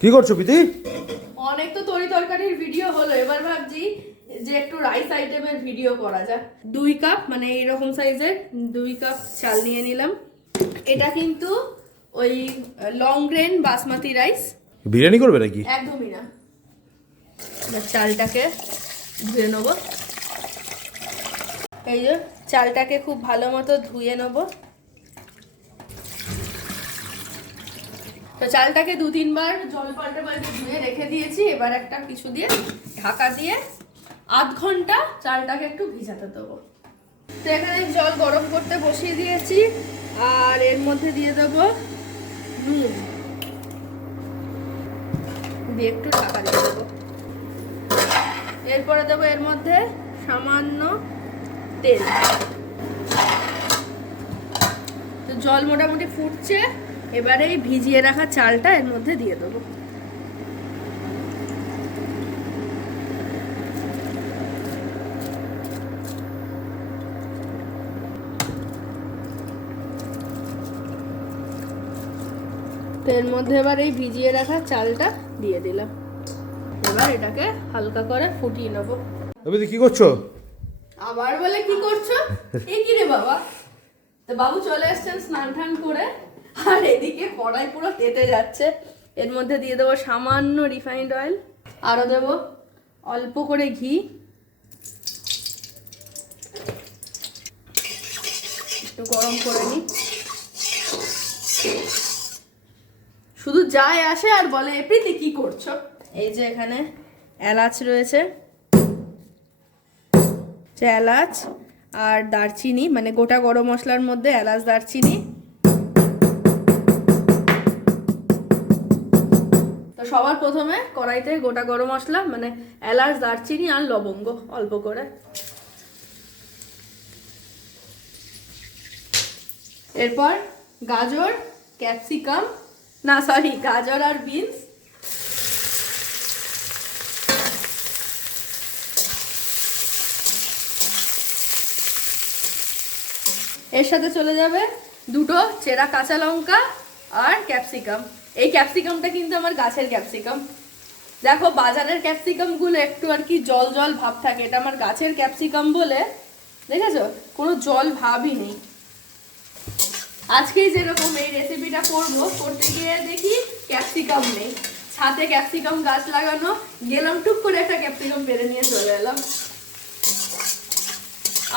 কি করছো প্রীতি? অনেক তো তরি তরকারির ভিডিও হলো, এবার ভাবছি যে একটু রাইস আইটেমের ভিডিও করা যায়। 2 কাপ মানে এইরকম সাইজের 2 কাপ চাল নিয়ে নিলাম। এটা কিন্তু ওই long grain basmati rice. Biryani করবে নাকি? একদমই না। চালটাকে ধুয়ে নেব। এই যে চালটাকে খুব ভালো মতো ধুয়ে নেব। তো চালটাকে 2-3 বার জল পাল্টে পাল্টে ধুয়ে রেখে দিয়েছি। এবার একটা কিছু দিয়ে ঢাকা দিয়ে আধ ঘন্টা চালটাকে একটু ভিজাতে দেবো। তো এখানে জল গরম করতে বসিয়ে দিয়েছি, আর এর মধ্যে দিয়ে দেবো নুন, দিয়ে একটু ঢাকা দিয়ে দেবো। এরপরে দেবো এর মধ্যে সামান্য তেল। তো জল মোটামুটি ফুটছে, এবারে এই ভিজিয়ে রাখা চালটা এর মধ্যে দিয়ে দেবো। তো এর মধ্যে এবার এই ভিজিয়ে রাখা চালটা দিয়ে দিলাম। এবার এটাকে হালকা করে ফুটিয়ে নেবো। প্রীতি কি করছো? আবার বলে কি করছো? এই কি রে বাবা? তো বাবু চলে এসছেন স্নান টান করে, আর এদিকে কড়াই পুরো তেতে যাচ্ছে। এর মধ্যে দিয়ে দেবো সামান্য রিফাইন্ড অয়েল, আরও দেবো অল্প করে ঘি, একটু গরম করে নিই। শুধু যায় আসে আর বলে প্রীতি কি করছো। এই যে এখানে এলাচ রয়েছে, এলাচ আর দারচিনি, মানে গোটা গরম মশলার মধ্যে এলাচ দারচিনি। তো সবার প্রথমে কড়াইতে গোটা গরম মশলা মানে এলাচ দারচিনি আর লবঙ্গ অল্প করে, এরপর গাজর ক্যাপসিকাম না সরি গাজর আর বিনস, এর সাথে চলে যাবে 2টো চেরা কাঁচা লঙ্কা আর ক্যাপসিকাম। এই ক্যাপসিকামটা কিন্তু আমার গাছের ক্যাপসিকাম। দেখো বাজারের ক্যাপসিকামগুলো একটু আর কি জল জল ভাব থাকে, এটা আমার গাছের ক্যাপসিকাম বলে দেখেছো কোনো জল ভাবই নেই। আজকেই যেরকম এই রেসিপিটা করতে গিয়ে দেখি ক্যাপসিকাম নেই, ছাদে ক্যাপসিকাম গাছ লাগানো, গেলাম টুক করে একটা ক্যাপসিকাম পেরে নিয়ে চলে এলাম।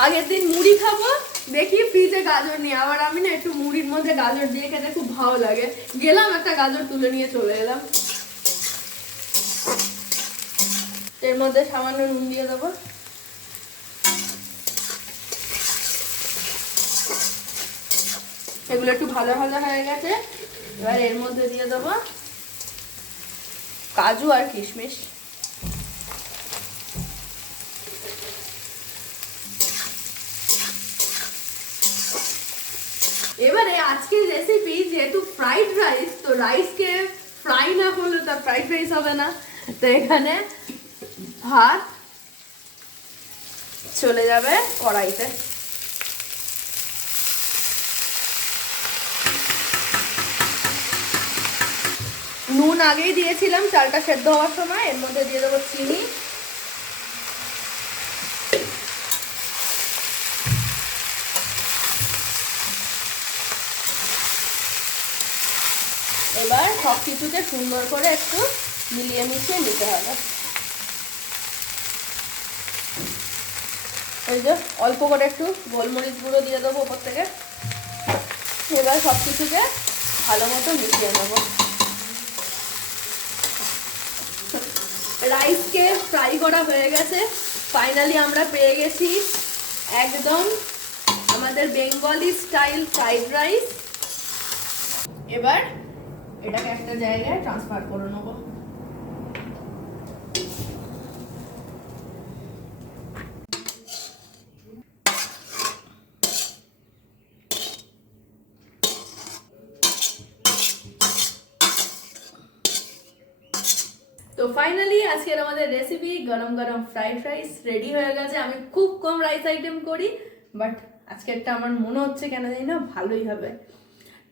আগের দিন মুড়ি খাবো, দেখি ফ্রিজে গাজর নিয়ে, আবার আমি না একটু মুড়ির মধ্যে গাজর দিয়ে খেতে খুব ভালো লাগে, গেলাম একটা গাজর তুলে নিয়ে চলে এলাম। এর মধ্যে সামান্য নুন দিয়ে দেবো। এগুলো একটু ভালো ভালো হয়ে গেছে, এবার এর মধ্যে দিয়ে দেবো কাজু আর কিশমিশ। এবারে আজকের রেসিপি যেহেতু ফ্রাইড রাইস, তো রাইসকে ফ্রাই না করলে তো ফ্রাইড রাইস হবে না। তো এখানে ভাত চলে যাবে কড়াইতে। নুন আগেই দিয়েছিলাম চালটা সেদ্ধ হওয়ার সময়। এর মধ্যে দিয়ে দেবো চিনি, এবার সব কিছুকে সুন্দর করে একটু মিলিয়ে মিশিয়ে নিতে হবে। ওই যে অল্প করে একটু গোলমরিচ গুঁড়ো দিয়ে দেবো ওপর থেকে। এবার সব কিছুকে ভালো মতো মিশিয়ে নেব। রাইসকে ফ্রাই করা হয়ে গেছে, ফাইনালি আমরা পেয়ে গেছি একদম আমাদের বেঙ্গলি স্টাইল ফ্রাইড রাইস। এবার এটাকে একটা জায়গায় ট্রান্সফার করে নেব। তো ফাইনালি আজকের আমাদের রেসিপি গরম গরম ফ্রাইড রাইস রেডি হয়ে গেছে। আমি খুব কম রাইস আইটেম করি, বাট আজকেরটা আমার মনে হচ্ছে কেন জানি না ভালোই হবে।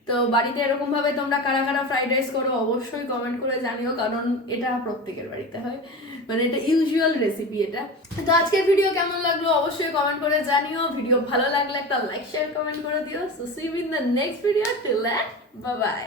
তো বাড়িতে এরকম ভাবে তোমরা কারা কারা ফ্রাইড রাইস করো অবশ্যই কমেন্ট করে জানিও, কারণ এটা প্রত্যেকের বাড়িতে হয়, মানে এটা ইউজুয়াল রেসিপি এটা। তো আজকের ভিডিও কেমন লাগলো অবশ্যই কমেন্ট করে জানিও, ভিডিও ভালো লাগলে একটা লাইক শেয়ার কমেন্ট করে দিও। So see you in the next video, till then bye by.